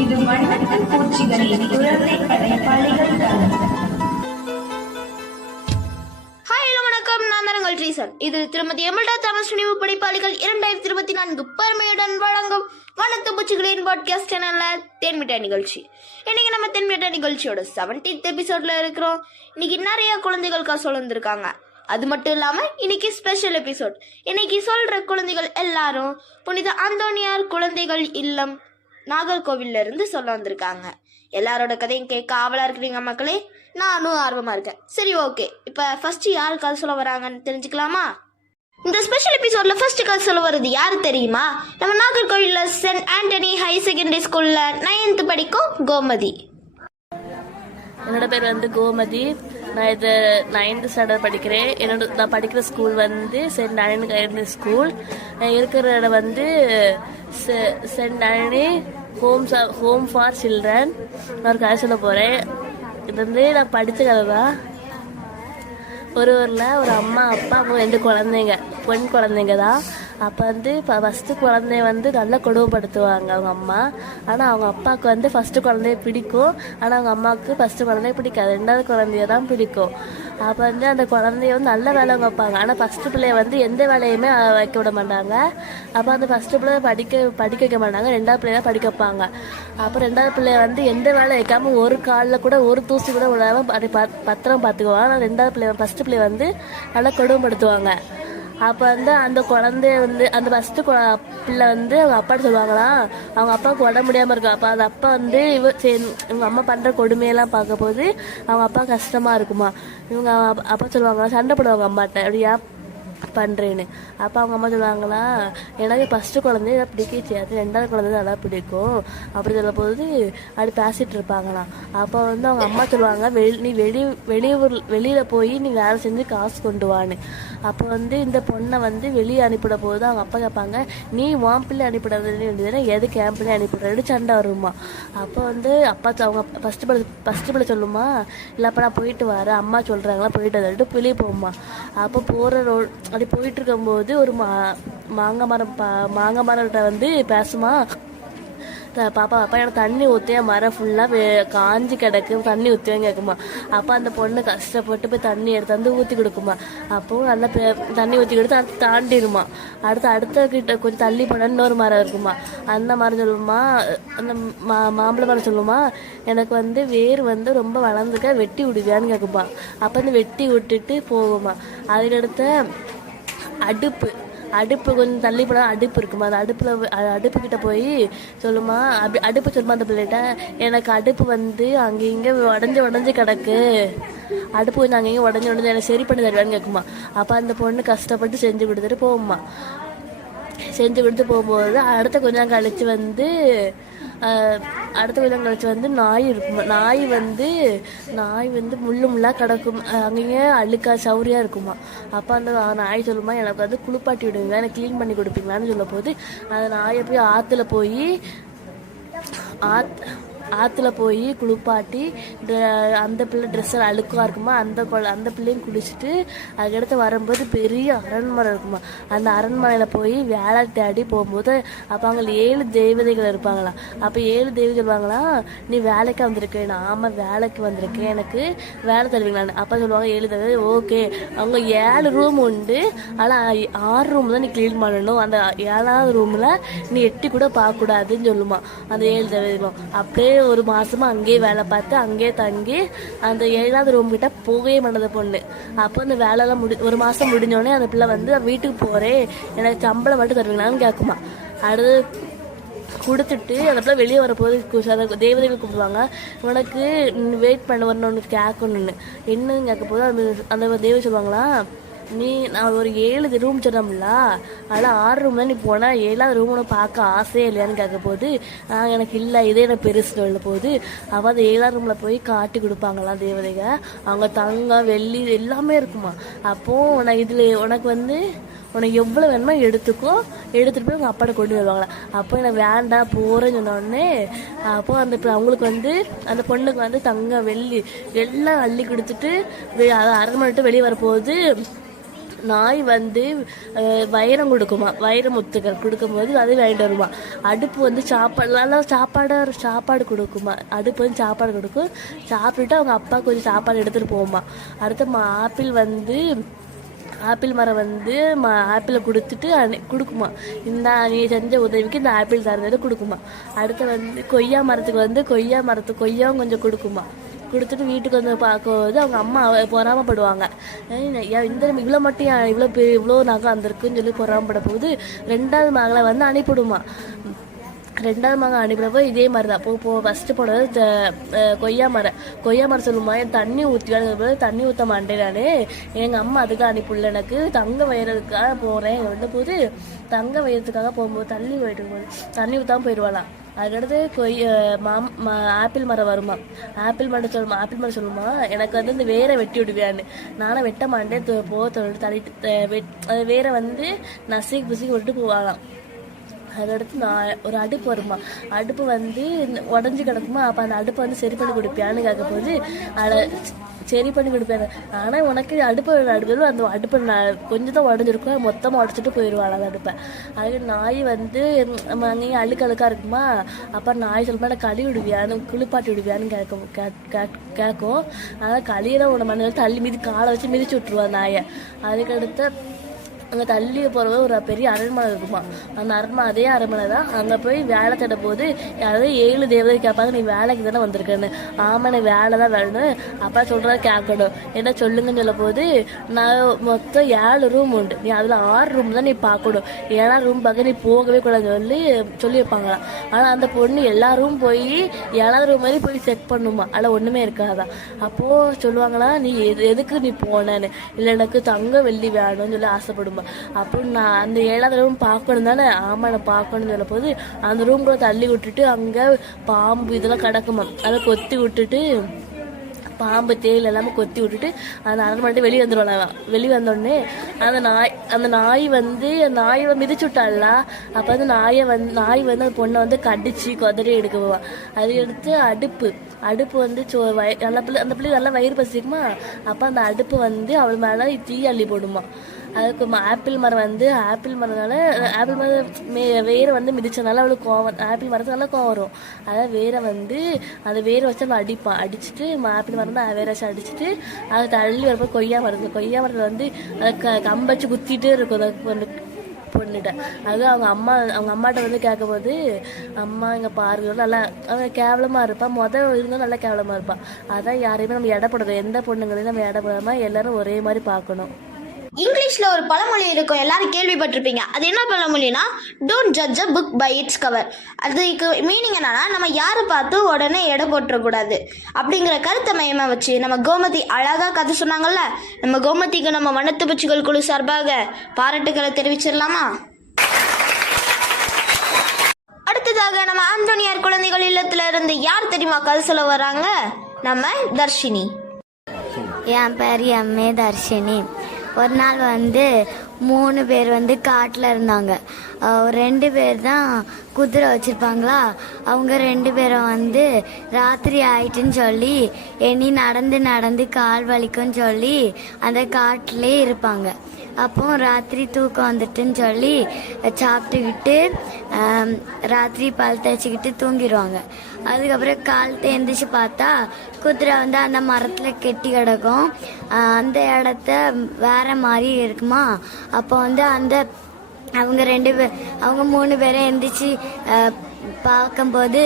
இது வண்ணத்தில் பூச்சிகளின் குழந்தை படைப்பாளிகள் வணக்கம். தான் ரீசன் இது திருமதி எமில்டா தமிழ் நினைவு படைப்பாளிகள் இரண்டாயிரத்தி இருபத்தி நான்கு பெருமையுடன் வழங்கும் வனத்து பூச்சிகளின் பாட்காஸ்ட் சேனல்ல தென்மிட்டா நிகழ்ச்சி. இன்னைக்கு நம்ம தென்மிட்டா நிகழ்ச்சியோட செவன்டீன்த் எபிசோட்ல இருக்கிறோம். இன்னைக்கு நிறைய குழந்தைகள் காசு வந்திருக்காங்க அது மட்டும் இல்லாம இன்னைக்கு ஸ்பெஷல் எபிசோட் இன்னைக்கு சொல்ற குழந்தைகள் எல்லாரும் புனித அந்தோனியார் குழந்தைகள் இல்லம் நாகர்கோவில்ல இருந்து சொல்ல வந்திருக்காங்க. எல்லாரோட கதையும் கேட்க ஆவலா இருக்கிறீங்க மக்களே. நானும் ஆர்வமா இருக்கேன். சரி ஓகே. இப்ப ஃபர்ஸ்ட் யார் கதை சொல்ல வராங்கன்னு தெரிஞ்சுக்கலாமா? இந்த ஸ்பெஷல் எபிசோட்ல ஃபர்ஸ்ட் கதை சொல்ல வர்றது யாரு தெரியுமா? நம்ம நாகர்கோவில்ல சென்ட் ஆண்டனி ஹை செகண்டரி ஸ்கூல்ல நைன்த் படிக்கும் கோமதி. என்னோட பேர் வந்து கோமதி. நான் இது நைன்த் ஸ்டாண்டர்ட் படிக்கிறேன். என்னோட நான் படிக்கிற ஸ்கூல் வந்து சென்ட் ஆனி கைரண்டி ஸ்கூல் இருக்கிற இடம் வந்து செ- saint Annie home home for children நான் ஒரு கதை சொல்ல போகிறேன் இது வந்து நான் படித்த கதை தான். ஒரு ஊரில் ஒரு அம்மா அப்பா அவங்க ரெண்டு குழந்தைங்க. பெண் குழந்தைங்க தான். அப்போ வந்து இப்போ ஃபஸ்ட்டு குழந்தைய வந்து நல்லா கொடுமைப்படுத்துவாங்க அவங்க அம்மா. ஆனால் அவங்க அப்பாவுக்கு வந்து ஃபஸ்ட்டு குழந்தைய பிடிக்கும். ஆனால் அவங்க அம்மாவுக்கு ஃபஸ்ட்டு குழந்தைய பிடிக்காது. ரெண்டாவது குழந்தைய தான் பிடிக்கும். அப்போ வந்து அந்த குழந்தைய வந்து நல்ல வேலை வைப்பாங்க. ஆனால் ஃபஸ்ட்டு பிள்ளைய வந்து எந்த வேலையுமே வைக்க விட மாட்டாங்க. அப்போ அந்த ஃபஸ்ட்டு பிள்ளைய படிக்க படிக்க வைக்க மாட்டாங்க. ரெண்டாவது பிள்ளைய தான் படிக்க வைப்பாங்க. அப்போ ரெண்டாவது பிள்ளைய வந்து எந்த வேலை வைக்காம ஒரு காலில் கூட ஒரு தூசி கூட விடாமல் அதை பத் பத்திரம் பார்த்துக்குவாங்க. ஆனால் ரெண்டாவது பிள்ளை ஃபஸ்ட்டு பிள்ளை வந்து நல்லா கொடுமைப்படுத்துவாங்க. அப்போ வந்து அந்த குழந்தைய வந்து அந்த ஃபஸ்ட்டு பிள்ளை வந்து அவங்க அப்பாட்ட சொல்லுவாங்களாம் அவங்க அப்பாவுக்கு உடம்பு முடியாமல் இருக்கும் அப்போ அந்த அப்பா வந்து இவ சரி இவங்க அம்மா பண்ணுற கொடுமையெல்லாம் பார்க்க போது அவங்க அப்பா கஷ்டமாக இருக்குமா? இவங்க அப்பா- அப்பா சொல்லுவாங்களா? சண்டை போடுவாங்க அம்மாட்ட. அப்படியா? பண்ணுறேன்னு அப்போ அவங்க அம்மா சொல்லுவாங்களா எனக்கு ஃபஸ்ட்டு குழந்தைய இதை பிடிக்க செய்யாது ரெண்டாவது குழந்தை நல்லா பிடிக்கும். அப்படி சொல்லும் போது அப்படி பேசிட்டு இருப்பாங்களாம். அப்போ வந்து அவங்க அம்மா சொல்லுவாங்க வெளி நீ வெளி வெளியூர் வெளியில் போய் நீ வேலை செஞ்சு காசு கொண்டு வான்னு. அப்போ வந்து இந்த பொண்ணை வந்து வெளியே அனுப்பிட போது அவங்க அப்பா கேட்பாங்க நீ உன் பிள்ளை அனுப்பிட வேண்டியதுன்னா எதுக்கு என் அனுப்பிடுறது சண்டை வருமா? அப்போ வந்து அப்பா அவங்க ஃபஸ்ட்டு பிள்ளை ஃபஸ்ட்டு பிள்ளை சொல்லுமா இல்லைப்பா நான் போயிட்டு வரேன். அம்மா சொல்கிறாங்களா போயிட்டு வந்துட்டு வெளியே போகுமா அப்போ போகிற ரோ அப்படி போயிட்டு இருக்கும்போது ஒரு மா மாங்காய் மரம் பா மாங்காய் மரம்கிட்ட வந்து பேசுமா? பாப்பா பாப்பா எனக்கு தண்ணி ஊற்றிய மரம் ஃபுல்லாக காஞ்சி கிடக்கு தண்ணி ஊற்றியான்னு கேட்குமா அப்போ அந்த பொண்ணு கஷ்டப்பட்டு போய் தண்ணி எடுத்து வந்து ஊற்றி கொடுக்குமா. அப்போ நல்லா பே- தண்ணி ஊற்றி கொடுத்து அடுத்து தாண்டிடுமா. அடுத்து அடுத்த கிட்ட கொஞ்சம் தள்ளி போனால் இன்னொரு மரம் இருக்குமா. அந்த மரம் சொல்லுமா அந்த மா மாம்பழ மரம் சொல்லுமா எனக்கு வந்து வேர் வந்து ரொம்ப வளர்ந்துக்க வெட்டி விடுவியான்னு கேட்குமா அப்போ அந்த வெட்டி விட்டுட்டு போகுமா. அதுக்கடுத்த அடுப்பு. அடுப்பு கொஞ்சம் தள்ளி போனால் அடுப்பு இருக்குமா? அந்த அடுப்பில் அடுப்பு கிட்ட போய் சொல்லுமா அப்படி அடுப்பு சொல்லுமா அந்த பிள்ளைகிட்ட எனக்கு அடுப்பு வந்து அங்கே இங்கே உடஞ்சி உடஞ்சி கிடக்கு. அடுப்பு வந்து அங்கே இங்கே உடஞ்சி உடஞ்சி எனக்கு சரி பண்ணி தருவான்னு கேட்குமா அப்போ அந்த பொண்ணு கஷ்டப்பட்டு செஞ்சு கொடுத்துட்டு போகுமா. செஞ்சு கொடுத்து போகும்போது அடுத்த கொஞ்ச நேரம் வந்து அடுத்த விதம் கழிச்சு வந்து நாய் இருக்கும். நாய் வந்து நாய் வந்து முள்ளு முள்ளாக கிடக்கும். அங்கேயே அழுக்கா சௌரியாக இருக்குமா. அப்போ அந்த நாய் சொல்லுமா எனக்கு வந்து குளிப்பாட்டி விடுங்க எனக்கு க்ளீன் பண்ணி கொடுப்பீங்களான்னு சொல்லும் போது அந்த நாயை போய் ஆற்றுல போய் ஆத் ஆற்றுல போய் குளிப்பாட்டி அந்த பிள்ளை ட்ரெஸ் அழுக்காக இருக்குமா அந்த கொ- அந்த பிள்ளையும் குளிச்சுட்டு அதுக்கடுத்து வரும்போது பெரிய அரண்மனை இருக்குமா அந்த அரண்மனையில் போய் வேலை தேடி போகும்போது அப்போ அங்கே ஏழு தெய்வதைகள் இருப்பாங்களாம். அப்போ ஏழு தேவதை சொல்லுவாங்களா நீ வேலைக்கு வந்திருக்கேன் நான் ஆமாம் வேலைக்கு வந்திருக்கேன் எனக்கு வேலை தருவீங்களான்னு அப்போ சொல்லுவாங்க ஏழு தேவை ஓகே. அவங்க ஏழு ரூம் உண்டு ஆனால் ஆறு ரூம் தான் நீ க்ளீன் பண்ணணும். அந்த ஏழாவது ரூமில் நீ எட்டி கூட பார்க்கக்கூடாதுன்னு சொல்லுமா அந்த ஏழு தேவதைகளும். அப்படியே ஒரு மாதமாக அங்கேயே வேலை பார்த்து அங்கேயே தங்கி அந்த ஏழாவது ரூம் கிட்ட போகவே மாட்டது பொண்ணு. அப்போ அந்த வேலைலாம் முடி ஒரு மாதம் முடிஞ்சோடனே அந்த பிள்ளை வந்து "நான் வீட்டுக்கு போகிறேன் எனக்கு சம்பளம் மட்டும் தருவீங்களான்னு கேட்குமா. அடுத்து கொடுத்துட்டு அந்த பிள்ளை வெளியே வரப்போது தேவதைகள் கூப்பிடுவாங்க. உனக்கு வெயிட் பண்ண வரணும்னு கேட்கணும்னு. என்னன்னு கேட்க போது அந்த அந்த தேவை சொல்லுவாங்களா நீ நான் ஒரு ஏழு ரூம் சொன்னோம்ல ஆனால் ஆறு ரூம்ல நீ போனால் ஏழாவது ரூம் உனக்கு பார்க்க ஆசையே இல்லையான்னு கேட்க போது எனக்கு இல்லை இதே எனக்கு பெருசு சொல்ல போது அவள் அந்த ஏழாவது ரூமில் போய் காட்டி கொடுப்பாங்களாம் தேவதைகள் அவங்க தங்கம் வெள்ளி எல்லாமே இருக்குமா? அப்போது உனக்கு இதில் உனக்கு வந்து உனக்கு எவ்வளோ வேணுமோ எடுத்துக்கோ எடுத்துகிட்டு போய் உங்கள் அப்பாட்ட கொண்டு வருவாங்களா? அப்போ எனக்கு வேண்டாம் போகிறேன்னு சொன்னோடனே அப்போது அப்போ அந்த அவங்களுக்கு வந்து அந்த பொண்ணுக்கு வந்து தங்கம் வெள்ளி எல்லாம் அள்ளி கொடுத்துட்டு அதை அரை மணி விட்டு வெளியே வரப்போகுது. நாய் வந்து அஹ், வைரம் கொடுக்குமா? வைர முத்துக்கள் கொடுக்கும்போது அது வாங்கிட்டு வருமா? அடுப்பு வந்து சாப்பாடு நல்லா சாப்பாடு சாப்பாடு கொடுக்குமா? அடுப்பு வந்து சாப்பாடு கொடுக்கும். சாப்பிட்டுட்டு அவங்க அப்பா கொஞ்சம் சாப்பாடு எடுத்துகிட்டு போகுமா? அடுத்து மா ஆப்பிள் வந்து ஆப்பிள் மரம் வந்து ம ஆப்பிளை கொடுத்துட்டு அனு கொடுக்குமா. இந்த நீ செஞ்ச உதவிக்கு இந்த ஆப்பிள் தரதை கொடுக்குமா. அடுத்து வந்து கொய்யா மரத்துக்கு வந்து கொய்யா மரத்து கொய்யாவும் கொஞ்சம் கொடுக்குமா. கொடுத்துட்டு வீட்டுக்கு வந்து பார்க்கும்போது அவங்க அம்மா பொறாமப்படுவாங்க. இந்த இவ்வளோ மட்டும் இவ்வளோ பெரிய இவ்வளோ நகை வந்திருக்குன்னு சொல்லி பொறாமப்பட போது ரெண்டாவது மகளை வந்து அனுப்பிவிடுமா. ரெண்டாவது மகன் அனுப்பினப்போ இதே மாதிரி தான். இப்போ இப்போ ஃபஸ்ட்டு போனது கொய்யா மரம். கொய்யா மரம் சொல்லுமா என் தண்ணி ஊற்றி தண்ணி ஊற்ற மாட்டேன் நான். எங்கள் அம்மா அதுக்கு அனுப்பிவிடல எனக்கு. தங்க வயறதுக்காக போகிறேன் வந்த போது தங்க வயிறதுக்காக போகும்போது தள்ளி போயிட்டு போது தண்ணி ஊற்றாம போயிடுவாளாம் அதுக்கடுத்து கொய் மாம் ஆப்பிள் மரம் வருமா. ஆப்பிள் மரம் சொல்லுமா ஆப்பிள் மரம் சொல்லுமா எனக்கு வந்து இந்த வேரை வெட்டி விடுவியான்னு. நானும் வெட்ட மாட்டேன். போக போ தொழில் தள்ளிட்டு வெட் அது வேரை வந்து நசுக்கி புசுக்கி விட்டு போவாங்களாம் அதடுத்து நான் ஒரு அடுப்பு வருமா? அடுப்பு வந்து உடஞ்சி கிடக்குமா? அப்போ அந்த அடுப்பை வந்து சரி பண்ணி கொடுப்பியான்னு கேட்க போது அதை சரி பண்ணி கொடுப்பேன் ஆனால் உனக்கு அடுப்பு அடுப்பு அந்த அடுப்பை நான் கொஞ்சம் தான் உடஞ்சிருக்கும். மொத்தமாக உடச்சிட்டு போயிடுவாள் அந்த அடுப்பை. அது நாய் வந்து நம்ம அங்கேயும் அழுக்கு இருக்குமா? அப்போ நாய் சொல்லுமா நான் கழுவி விடுவியான்னு குளிப்பாட்டி விடுவியான்னு கேட்கும் கே- கேட்கும். அதான் களியெல்லாம் உன மண்ணு தள்ளி மிதி காலை வச்சு மிதிச்சு விட்ருவா நாயை. அதுக்கடுத்து அங்கே தள்ளி போகிறவங்க ஒரு பெரிய அரண்மனை இருக்குமா? அந்த அரண்மனை அதே அரண்மனை தான். அங்கே போய் வேலை தேட போது யாராவது ஏழு தேவதை கேட்பாங்க நீ வேலைக்கு தானே வந்திருக்கேன்னு. ஆமாம் நீ வேலை தான் வேணும்னு அப்பா சொல்கிறத கேட்கணும். என்ன சொல்லுங்கன்னு சொல்ல போது நான் மொத்தம் ஏழு ரூம் உண்டு. நீ அதில் ஆறு ரூம் தான் நீ பார்க்கணும். ஏழாம் ரூம் பார்க்க நீ போகவே கூடாதுன்னு சொல்லி சொல்லி வைப்பாங்களாம் ஆனால் அந்த பொண்ணு எல்லா ரூம் போய் ஏழாவது ரூம் மாதிரி போய் செக் பண்ணுமா? அதில் ஒன்றுமே இருக்காதான் அப்போது சொல்லுவாங்களா நீ எது எதுக்கு நீ போனேன்னு? இல்லை எனக்கு தங்க வெள்ளி வேணும்னு சொல்லி ஆசைப்படுமா? அப்போ நான் அந்த ஏழாவது ரூம் பார்க்கணும் தானே ஆமாம் நான் பார்க்கணும்னு சொல்ல போது அந்த ரூம் கூட தள்ளி விட்டுட்டு அங்கே பாம்பு இதெல்லாம் கிடக்குமா? அதை கொத்தி விட்டுட்டு பாம்பு தேயில் எல்லாமே கொத்தி விட்டுட்டு அந்த அரண்மனை வெளியே வந்துடுவாங்க வெளியே வந்தோடனே அந்த நாய் அந்த நாய் வந்து அந்த நாயை மிதிச்சு விட்டாள்ல அப்போ வந்து நாயை வந்து நாய் வந்து அந்த பொண்ணை வந்து கடிச்சு கொதறி எடுக்க போவான் அது எடுத்து அடுப்பு அடுப்பு வந்து சோ வய நல்ல பிள்ளை அந்த பிள்ளை நல்லா வயிறு பசிக்குமா? அப்போ அந்த அடுப்பு வந்து அவள் மேலே தீ அள்ளி போடுமா. அதுக்கு ஆப்பிள் மரம் வந்து ஆப்பிள் மரம்னால ஆப்பிள் மரம் மே வேரை வந்து மிதிச்சனால அவளுக்கு கோவம் ஆப்பிள் மரத்துனால நல்லா கோவம் வரும். அதான் வேரை வந்து அந்த வேரை வச்சு அவன் அடிப்பான் அடிச்சுட்டு ஆப்பிள் மரம் தான் வேரை வச்சு அடிச்சுட்டு அதை தள்ளி வரப்போ கொய்யா மரம் கொய்யா மரத்தில் வந்து அதை க கம்பச்சு குத்திட்டே இருக்கும் அந்த பொண்ணு பொண்ணுகிட்ட. அது அவங்க அம்மா அவங்க அம்மாட்ட வந்து கேட்கும்போது அம்மா இங்கே பாருங்க நல்லா அவன் கேவலமாக இருப்பான் மொதல் இருந்தால் நல்லா கேவலமாக இருப்பான் அதான் யாரையுமே நம்ம இடப்படாது எந்த பொண்ணுங்களையும் நம்ம இடப்படாமல் எல்லாரும் ஒரே மாதிரி பார்க்கணும். இங்கிலீஷ்ல ஒரு பழமொழி இருக்கும். எல்லாரும் கேள்விப்பட்டிருப்பீங்க. அது என்ன பழமொழினா don't judge a book by its cover அதுக்கு மீனிங் என்னன்னா நம்ம யாரை பார்த்து உடனே எடை போட்டுறக்கூடாது. அப்படிங்கிற கருத்தை மையமாக வச்சு நம்ம கோமதி அழகா கதை சொன்னாங்கல்ல? நம்ம கோமதிக்கு நம்ம வனத்து பூச்சிகள் குழு சார்பாக பாராட்டுகளை தெரிவிச்சிடலாமா? அடுத்ததாக நம்ம ஆந்தோனியார் குழந்தைகள் இல்லத்துல இருந்து யார் தெரியுமா கதை சொல்ல வராங்க? நம்ம தர்ஷினி. என் பேர் எம்ஏ தர்ஷினி. ஒரு நாள் வந்து மூணு பேர் வந்து காட்டில் இருந்தாங்க. ரெண்டு பேர் தான் குதிரை வச்சுருப்பாங்களா? அவங்க ரெண்டு பேரும் வந்து ராத்திரி ஆயிட்டுன்னு சொல்லி இனி நடந்து நடந்து கால் வலிக்கும்னு சொல்லி அந்த காட்டிலே இருப்பாங்க. அப்போ ராத்திரி தூக்கம் வந்துட்டுன்னு சொல்லி சாப்பிட்டுக்கிட்டு ராத்திரி பல் தேய்ச்சிக்கிட்டு தூங்கிடுவாங்க. அதுக்கப்புறம் காலத்தை எந்திரிச்சு பார்த்தா குதிரை வந்து அந்த மரத்தில் கெட்டி கிடக்கும். அந்த இடத்த வேற மாதிரி இருக்குமா? அப்போ வந்து அந்த அவங்க ரெண்டு பேர் அவங்க மூணு பேரும் எந்திரிச்சு பார்க்கும்போது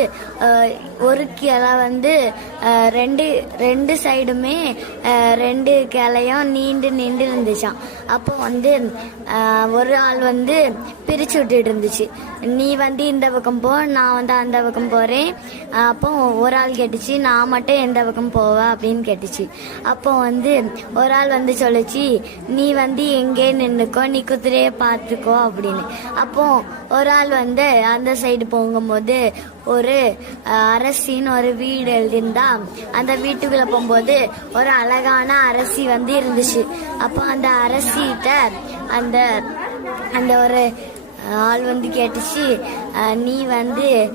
ஒரு கிளை வந்து ரெண்டு ரெண்டு சைடுமே ரெண்டு கிளையும் நீண்டு நீண்டு இருந்துச்சான் அப்போ வந்து ஒரு ஆள் வந்து பிரிச்சு விட்டுட்டு இருந்துச்சு. நீ வந்து இந்த பக்கம் போ நான் வந்து அந்த பக்கம் போகிறேன் அப்போ ஒரு ஆள் கேட்டுச்சு நான் மட்டும் எந்த பக்கம் போவேன் அப்படின்னு கேட்டுச்சு. அப்போ வந்து ஒரு ஆள் வந்து சொல்லுச்சு நீ வந்து எங்கே நின்றுக்கோ நீ குதிரையை பார்த்துக்கோ அப்படின்னு. அப்போ ஒரு ஆள் வந்து அந்த சைடு போகும்போது ஒரு அரசின் ஒரு வீடு எழுதியிருந்தா அந்த வீட்டுக்குள்ள போகும்போது ஒரு அழகான அரசி வந்து இருந்துச்சு. அப்போ அந்த அரசிகிட்ட அந்த அந்த ஒரு ஆள் வந்து கேட்டுச்சு நீ வந்து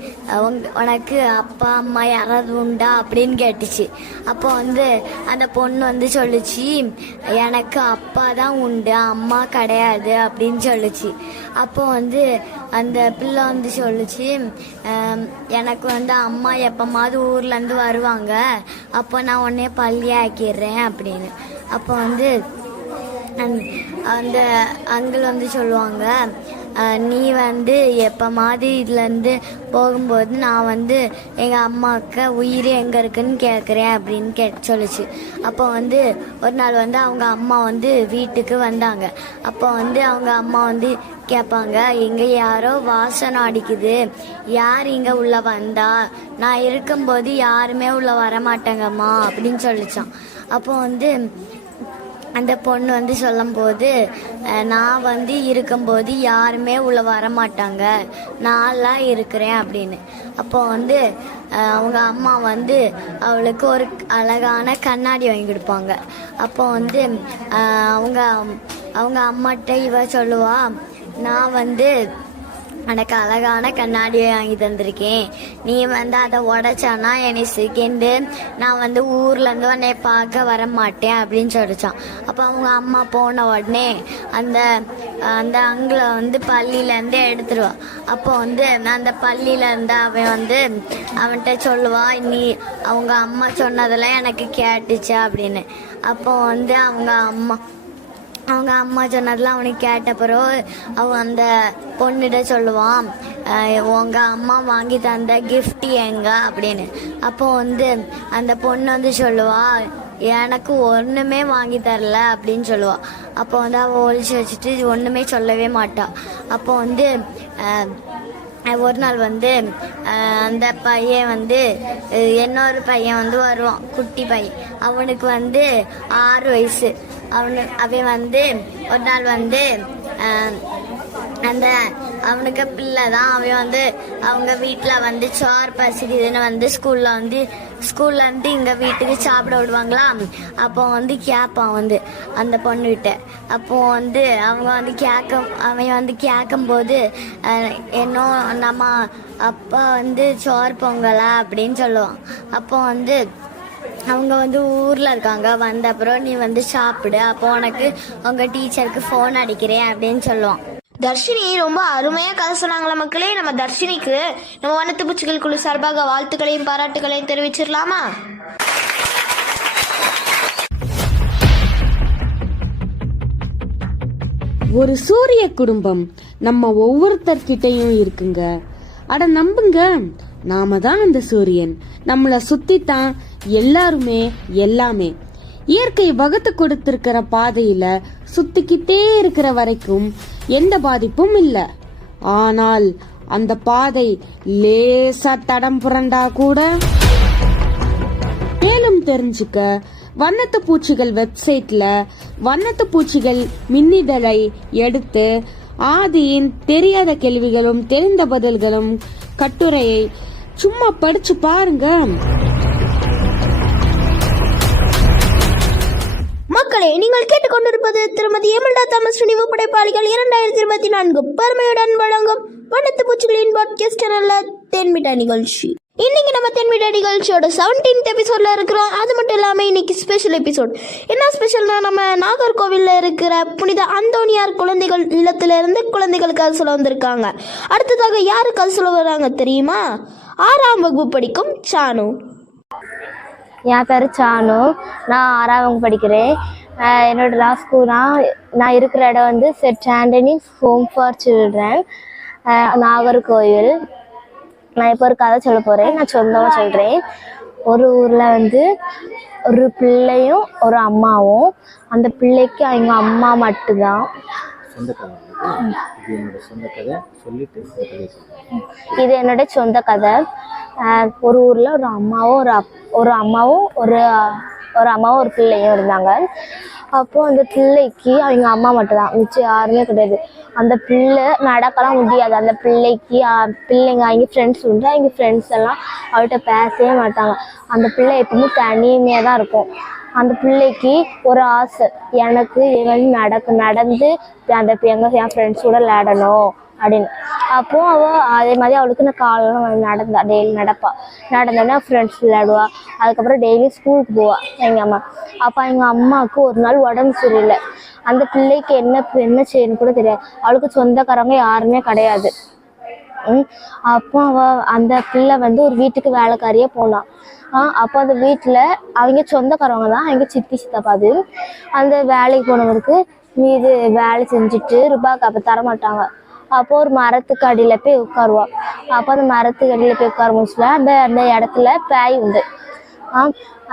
உனக்கு அப்பா அம்மா யாராவது உண்டா அப்படின்னு கேட்டுச்சு. அப்போ வந்து அந்த பொண்ணு வந்து சொல்லுச்சு எனக்கு அப்பா தான் உண்டு அம்மா கிடையாது அப்படின்னு சொல்லுச்சு. அப்போ வந்து அந்த பிள்ளை வந்து சொல்லுச்சு எனக்கு வந்து அம்மா எப்பமாவது ஊர்லேருந்து வருவாங்க அப்போ நான் உடனே பள்ளி ஆக்கிடுறேன் அப்படின்னு. அப்போ வந்து அந்த- அந்த அங்கிள் வந்து சொல்லுவாங்க நீ வந்து எப்போமாவது இதுலேருந்து போகும்போது நான் வந்து எங்கள் அம்மாவுக்கு உயிர் எங்கே இருக்குன்னு கேட்குறேன் அப்படின்னு கே சொல்லிச்சு. அப்போ வந்து ஒரு நாள் வந்து அவங்க அம்மா வந்து வீட்டுக்கு வந்தாங்க. அப்போ வந்து அவங்க அம்மா வந்து கேட்பாங்க இங்கே யாரோ வாசனை அடிக்குது. யார் இங்கே உள்ள வந்தா? நான் இருக்கும்போது யாருமே உள்ள வரமாட்டேங்கம்மா அப்படின்னு சொல்லிச்சான் அப்போ வந்து அந்த பொண்ணு வந்து சொல்லும்போது நான் வந்து இருக்கும்போது யாருமே உள்ள வர மாட்டாங்க நான்லாம் இருக்கிறேன் அப்படின்னு. அப்போ வந்து அவங்க அம்மா வந்து அவளுக்கு ஒரு அழகான கண்ணாடி வாங்கி கொடுப்பாங்க. அப்போ வந்து அவங்க அவங்க அம்மாட்ட இவ சொல்லுவா நான் வந்து எனக்கு அழகான கண்ணாடியை வாங்கி தந்திருக்கேன். நீ வந்து அதை உடைச்சானா என்னை செகண்டு நான் வந்து ஊர்லேருந்து உன்னை பார்க்க வர மாட்டேன் அப்படின்னு சொல்லிச்சான். அப்போ அவங்க அம்மா போன உடனே அந்த அந்த அங்கிளை வந்து பள்ளியிலேருந்து எடுத்துருவான் அப்போ வந்து அந்த பள்ளியிலேருந்து அவன் வந்து அவன்கிட்ட சொல்லுவா நீ அவங்க அம்மா சொன்னதெல்லாம் எனக்கு கேட்டுச்சு அப்படின்னு. அப்போ வந்து அவங்க அம்மா அவங்க அம்மா சொன்னதெல்லாம் அவனுக்கு கேட்ட பிறகு அவன் அந்த பொண்ணுகிட்ட சொல்லுவான் உங்கள் உங்க அம்மா வாங்கி தந்த கிஃப்ட் எங்க அப்படின்னு. அப்போ வந்து அந்த பொண்ணு வந்து சொல்லுவா எனக்கு ஒன்றுமே வாங்கி தரல அப்படின்னு சொல்லுவா. அப்போ வந்து அவள் ஒழிச்சு வச்சுட்டு ஒன்றுமே சொல்லவே மாட்டாள் அப்போ வந்து ஒரு நாள் வந்து அந்த பையன் வந்து இன்னொரு பையன் வந்து வருவான் குட்டி பையன். அவனுக்கு வந்து ஆறு வயசு. அவனு அவன் வந்து ஒரு நாள் வந்து அந்த அவனுக்கு பிள்ளை தான். அவன் வந்து அவங்க வீட்டில் வந்து சோறு பசிக்குதுன்னு வந்து ஸ்கூலில் வந்து ஸ்கூல்ல இருந்து இங்கே வீட்டுக்கு சாப்பிட விடுவாங்களா? அப்போ வந்து கேட்பான் வந்து அந்த பொண்ணுகிட்ட. அப்போ வந்து அவங்க வந்து கேட்க அவன் வந்து கேட்கும்போது அஹ், என்னோ நம்ம அப்பா வந்து சோறு பொங்கலா அப்படின்னு சொல்லுவான். அப்போ வந்து அவங்க வந்து ஊரில் இருக்காங்க. வந்த அப்புறம் நீ வந்து சாப்பிடு. அப்போ உனக்கு உங்கள் டீச்சருக்கு ஃபோன் அடிக்கிறேன் அப்படின்னு சொல்லுவான். தர்ஷினி ரொம்ப அருமையா கதை சொன்னாங்களா மக்களே? நம்ம தர்ஷினிக்கு நம்ம வனத்து பூச்சிகள் குழு சார்பாக வாழ்த்துக்களையும் பாராட்டுகளையும் தெரிவிச்சிடலாமா? ஒரு சூரிய குடும்பம் நம்ம ஒவ்வொருத்தர்கிட்டயும் இருக்குங்க. அட நம்புங்க நாம தான் அந்த சூரியன். நம்மள சுத்தி தான் எல்லாருமே எல்லாமே. இயற்கை வகுத்து கொடுத்திருக்கிற பாதையில சுத்திக்கிட்டே இருக்கிற வரைக்கும் எந்த பாதிப்பும் இல்ல. ஆனால் அந்த பாதை லேசா தடம் புரண்டா கூட. மேலும் தெரிஞ்சுக்க வண்ணத்து பூச்சிகள் வெப்சைட்ல வண்ணத்து பூச்சிகள் மின்னிதழை எடுத்து ஆதியின் தெரியாத கேள்விகளும் தெரிந்த பதில்களும் கட்டுரையை சும்மா படிச்சு பாருங்க. மக்களே நீங்கள் கேட்டுக்கொண்டிருப்பது திருமதி எமல்டா தாமஸ் நினைவு படைப்பாளிகள் இரண்டாயிரத்தி இருபத்தி நான்கு பெருமையுடன் வழங்கும் வண்ணத்து பூச்சிகளின் பாட்காஸ்ட் சேனல்ல தென்மிட்டா நிகழ்ச்சி. இன்னைக்கு நம்ம தென்மிட்டா நிகழ்ச்சியோட செவன்டீன்த் எபிசோட்ல இருக்கிறோம். அது மட்டும் இல்லாம இன்னைக்கு ஸ்பெஷல் எபிசோட் என்ன ஸ்பெஷல்னா நம்ம நாகர்கோவில்ல இருக்கிற புனித அந்தோனியார் குழந்தைகள் இல்லத்துல இருந்து குழந்தைகள் சொல்ல வந்திருக்காங்க. அடுத்ததாக யாரு கல்சல சொல்ல வராங்க தெரியுமா? ஆறாம் வகுப்பு படிக்கும் சானு. என் பேர் சானு. நான் ஆறாம் வகுப்பு படிக்கிறேன். என்னோட லாஸ்ட் ஸ்கூல்னா நான் இருக்கிற இடம் வந்து saint Antony's home for children Nagercoil. நான் இப்போ ஒரு கதை சொல்ல போகிறேன் நான் சொந்தமாக சொல்கிறேன் ஒரு ஊரில் வந்து ஒரு பிள்ளையும் ஒரு அம்மாவும் அந்த பிள்ளைக்கு அவங்க அம்மா மட்டும்தான். இது என்னோட சொந்த கதை. ஒரு ஊரில் ஒரு அம்மாவும் ஒரு அப் ஒரு அம்மாவும் ஒரு ஒரு அம்மாவும் ஒரு பிள்ளையும் இருந்தாங்க. அப்போது அந்த பிள்ளைக்கு அவங்க அம்மா மட்டும்தான். மிச்சம் யாருமே கிடையாது. அந்த பிள்ளை நடக்கலாம் முடியாது. அந்த பிள்ளைக்கு பிள்ளைங்க அவங்க ஃப்ரெண்ட்ஸ் உண்டு. அவங்க ஃப்ரெண்ட்ஸ் எல்லாம் அவர்கிட்ட பேசவே மாட்டாங்க. அந்த பிள்ளை எப்பவுமே தனிமையாக தான் இருக்கும். அந்த பிள்ளைக்கு ஒரு ஆசை. எனக்கு இது வந்து நடக்கு நடந்து அந்த எங்கள் என் ஃப்ரெண்ட்ஸ் கூட விளையாடணும். அப்படின்னு. அப்போ அவ அதே மாதிரி அவளுக்கு நான் காலெல்லாம் வந்து நடந்தா டெய்லி நடப்பா. நடந்தோடனே ஃப்ரெண்ட்ஸ் விளையாடுவா. அதுக்கப்புறம் டெய்லி ஸ்கூலுக்கு போவா எங்கள் அம்மா. அப்போ எங்கள் அம்மாவுக்கு ஒரு நாள் உடம்பு சரியில்லை. அந்த பிள்ளைக்கு என்ன என்ன செய்யணும்னு கூட தெரியாது. அவளுக்கு சொந்தக்காரங்க யாருமே கிடையாது. அப்போ அவ அந்த பிள்ளை வந்து ஒரு வீட்டுக்கு வேலைக்காரியே போனான் ஆ அப்போ அந்த வீட்டில் அவங்க சொந்தக்காரவங்க தான். அவங்க சித்தி சித்தப்பாது அந்த வேலைக்கு போனவருக்கு மீது வேலை செஞ்சுட்டு ரூபாய்க்கு அப்போ தர மாட்டாங்க அப்போ ஒரு மரத்துக்கு அடியில் போய் உட்காருவோம் அப்போ அந்த மரத்துக்கு அடியில் போய் உட்கார முடிச்சுல அந்த அந்த இடத்துல பேய் உண்டு. ஆ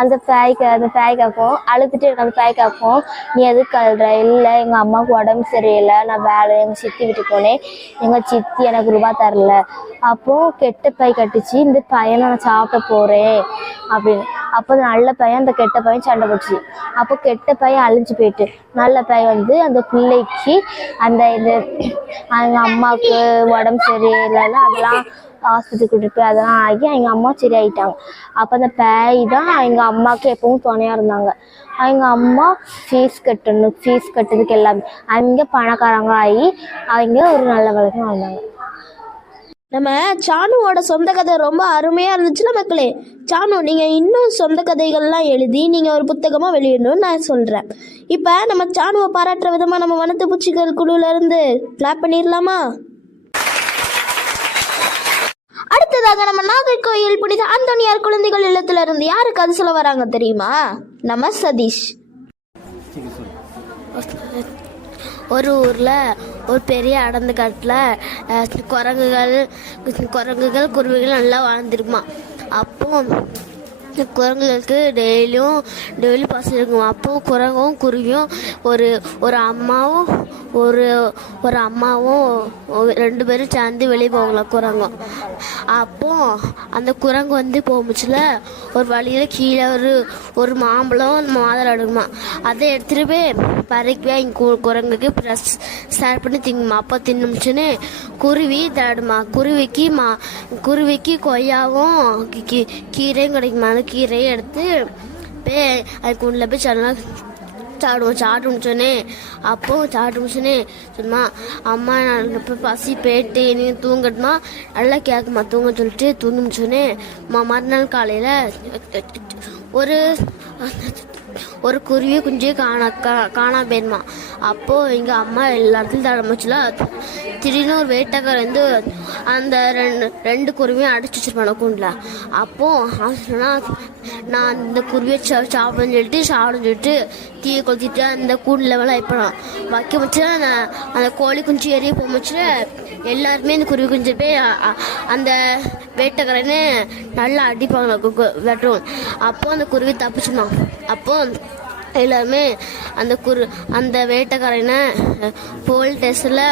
அந்த பேய்க்கு அந்த பேய் கேட்கும் அழுதுட்டு இருக்க அந்த பேய் கேட்கும் நீ எதுக்கு அழுற? இல்லை எங்கள் அம்மாவுக்கு உடம்பு சரியில்லை. நான் வேலை எங்கள் சித்தி வீட்டுக்கு போனேன். எங்கள் சித்தி எனக்கு ரூபா தரல. அப்போ கெட்ட பை கட்டுச்சு. இந்த பையனை நான் சாப்பிட போகிறேன் அப்படின்னு. அப்போ நல்ல பையன் அந்த கெட்ட பையன் சண்டை போட்டுச்சு. அப்போ கெட்ட பையன் அழிஞ்சு போயிட்டு நல்ல பையன் வந்து அந்த பிள்ளைக்கு அந்த இது அவங்க அம்மாவுக்கு உடம்பு சரியில்லைன்னா அதெல்லாம் ஹாஸ்பிட்டல் கூட்டிட்டு போய் அதெல்லாம் ஆகி எங்க அம்மா சரியாயிட்டாங்க. அப்போ அந்த பேய் தான் எங்க அம்மாவுக்கு எப்பவும் துணையா இருந்தாங்க. அவங்க அம்மா ஃபீஸ் கட்டணும் ஃபீஸ் கட்டுறதுக்கு எல்லாமே. அவங்க பணக்காரங்க ஆகி அவங்க ஒரு நல்ல வழக்கம் வாழ்ந்தாங்க. நம்ம சானுவோட சொந்த கதை ரொம்ப அருமையாக இருந்துச்சுல மக்களே. சானு நீங்கள் இன்னும் சொந்த கதைகள்லாம் எழுதி நீங்கள் ஒரு புத்தகமாக வெளியிடணும்னு நான் சொல்கிறேன் இப்போ நம்ம சானுவை பாராட்டுற விதமாக நம்ம வனத்து பூச்சிகள் குழுவிலேருந்து கிளாப் பண்ணிடலாமா? அடுத்ததாக நம்ம நாகர்கோயில் புனித அந்தோனியார் குழந்தைகள் இல்லத்துல இருந்து யாரு கதை சொல்ல வராங்க தெரியுமா? நம்ம சதீஷ். ஒரு ஊரில் ஒரு பெரிய அடந்த காட்டில் குரங்குகள் குரங்குகள் குருவிகள் நல்லா வாழ்ந்துருக்குமா. அப்போ குரங்குகளுக்கு டெய்லியும் டெய்லி பசி இருக்குமா அப்போ குரங்கும் குருவியும் ஒரு ஒரு அம்மாவும் ஒரு ஒரு அம்மாவும் ரெண்டு பேரும் சேர்ந்து வெளியே போவாங்களா குரங்கும் அப்போ அந்த குரங்கு வந்து போகுச்சுல ஒரு வழியில் கீழே ஒரு ஒரு மாம்பழம் மாதளம் அடுக்குமா அதை எடுத்துகிட்டு போய் பறக்கி இங்கே கு- குரங்குக்கு ப்ரெஸ் ஸ்டார்ட் பண்ணி திங்குமா அப்போ தின்னுச்சுன்னு குருவி தேடுமா குருவிக்கு மா குருவிக்கு கொய்யாவும் கீ- கீரையும் கிடைக்குமா அந்த கீரையை எடுத்து போய் அதுக்கு உள்ள போய் சொல்லலாம் சாப்பிடுவோம் சாப்பிட்டு அப்போ சாப்பிட்டு முடிச்சோன்னே சும்மா அம்மா நான் இப்போ பசி போயிட்டு நீ தூங்கட்டுமா நல்லா கேட்குமா தூங்க சொல்லிட்டு தூங்கி மறுநாள் காலையில் ஒரு ஒரு குருவி குஞ்சு காணா கா- காணா போயிருமா அப்போது எங்கள் அம்மா எல்லா இடத்துலையும் தடமுச்சுல திடீர்னு ஒரு வேட்டைக்காரன் வந்து அந்த ரெண்டு ரெண்டு குருவியும் அடிச்சு வச்சிருப்பான கூண்டில். அப்போது அவன் சொன்னா நான் இந்த குருவியை சா- சாப்பிடுன்னு சொல்லிட்டு சாப்பிடுன்னு சொல்லிட்டு தீயை கொளுத்திட்டு அந்த கூண்டில் வேலை வைப்பணும் வைக்க முச்சுல அந்த கோழி குஞ்சு எரிய போமுச்சுல எல்லாருமே இந்த குருவி குஞ்சு போய் அந்த வேட்டைக்காரனே நல்லா அடிப்பாங்க வெட்டும் அப்போ அந்த குருவி தப்பிச்சுமா அப்போ எல்லாருமே அந்த குரு அந்த வேட்டைக்காரனை போலீஸ் ஸ்டேஷனில்